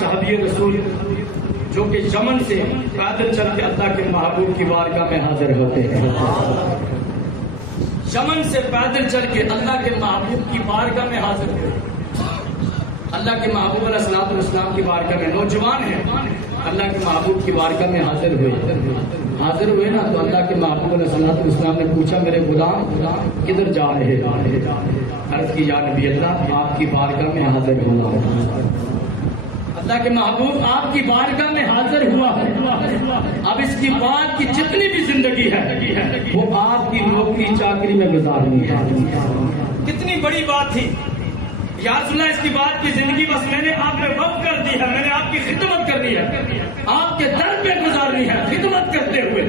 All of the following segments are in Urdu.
صحابی رسول جو کہ یمن سے پیدل چل کے اللہ کے محبوب کی بارگاہ میں حاضر ہوتے ہیں. یمن سے پیدل چل کے اللہ کے محبوب کی بارگاہ میں حاضر ہوئے. اللہ کے محبوب علیہ الصلوۃ والسلام کی بارگاہ میں نوجوان ہیں, اللہ کے محبوب کی بارگاہ میں حاضر ہوئے نا. تو اللہ کے محبوب علیہ الصلوۃ والسلام نے پوچھا میرے غلام کدھر جا رہے ہیں؟ عرض کی یا نبی اللہ آپ کی بارگاہ میں حاضر ہونا ہے. اللہ کے محبوب آپ کی بارگاہ میں حاضر ہوا ہے. اب اس کی بعد کی جتنی بھی زندگی ہے وہ آپ کی نوکری چاکری میں گزارنی ہے. کتنی بڑی بات تھی یا رسول اللہ, اس کی بعد کی زندگی بس میں نے آپ پہ وقف کر دی ہے, میں نے آپ کی خدمت کرنی ہے, آپ کے در پہ گزارنی ہے خدمت کرتے ہوئے.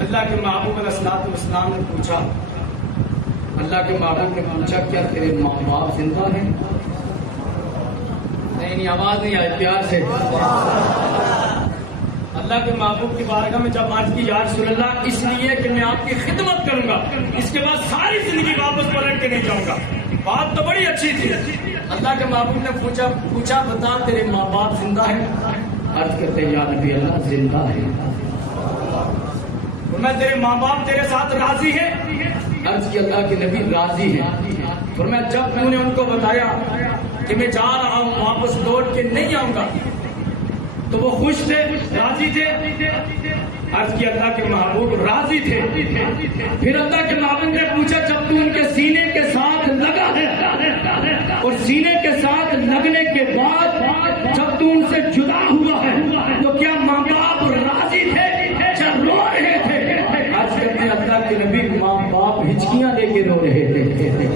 اللہ کے محبوب علیہ الصلوۃ والسلام نے پوچھا, اللہ کے محبوب نے پوچھا کیا تیرے ماں باپ زندہ ہیں؟ نہیں آواز نہیں آئی پیار سے. اللہ کے محبوب کی بارگاہ میں جب عرض کی یا رسول اللہ اس لیے کہ میں آپ کی خدمت کروں گا, اس کے بعد ساری زندگی واپس پلٹ کے نہیں جاؤں گا. بات تو بڑی اچھی تھی. اللہ کے محبوب نے پوچھا بتا تیرے ماں باپ زندہ ہیں؟ عرض کرتے یا نبی اللہ زندہ ہے. میں تیرے ماں باپ تیرے ساتھ راضی ہیں؟ عرض کی اللہ کے نبی راضی ہیں. اور میں جب میں نے ان کو بتایا کہ میں جا رہا ہوں واپس لوٹ کے نہیں آؤں گا تو وہ خوش تھے, راضی تھے. عرض کی اللہ کے محبوب راضی تھے. پھر اللہ کے محبوب نے پوچھا جب تو ان کے سینے کے ساتھ لگا ہے اور سینے کے ساتھ لگنے کے بعد جب تو ان سے جدا ہوا ہے تو کیا ماں باپ راضی تھے یا رو رہے تھے؟ عرض کرتے اللہ کے نبی ماں باپ ہچکیاں لے کے رو رہے تھے.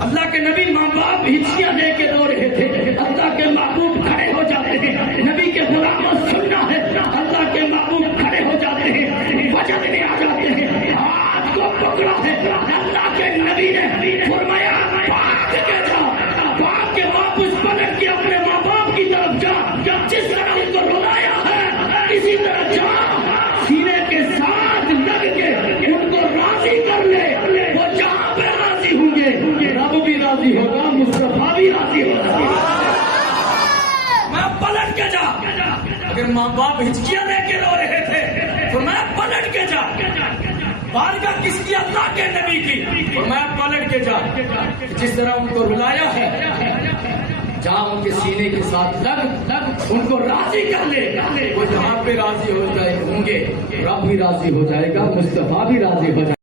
اللہ کے نبی ماں باپ ہچکیاں لے کے رو رہے تھے. اللہ کے محبوب کھڑے ہو جاتے ہیں, نبی کے غلاموں سننا ہے. اللہ کے محبوب کھڑے ہو جاتے ہیں, وجد میں آ جاتے ہیں, ہاتھ کو پکڑا ہے. اللہ کے نبی نے فرمایا بھاگ کے جا, بھاگ کے واپس پلٹ کے اپنے ماں باپ کی طرف جا. جس طرح ان کو رلایا ہے اسی طرح جا, سینے کے ساتھ لگ کے ان کو راضی کر لے. وہ جہاں پہ راضی ہوں گے رب بھی راضی ہوگا, مصطفیٰ بھی راضی ہوگا. میں پلٹ کے جا, اگر ماں باپ ہچکیاں لے کے رو رہے تھے تو میں پلٹ کے جا. بارگاہ کس کی؟ اللہ کے نبی کی. اور میں پلٹ کے جا, جس طرح ان کو رلایا ہے جہاں ان کے سینے کے ساتھ لگ ان کو راضی کر لے. وہ جہاں پہ راضی ہو جائے ہوں گے رب بھی راضی ہو جائے گا, مصطفیٰ بھی راضی ہو جائے گا.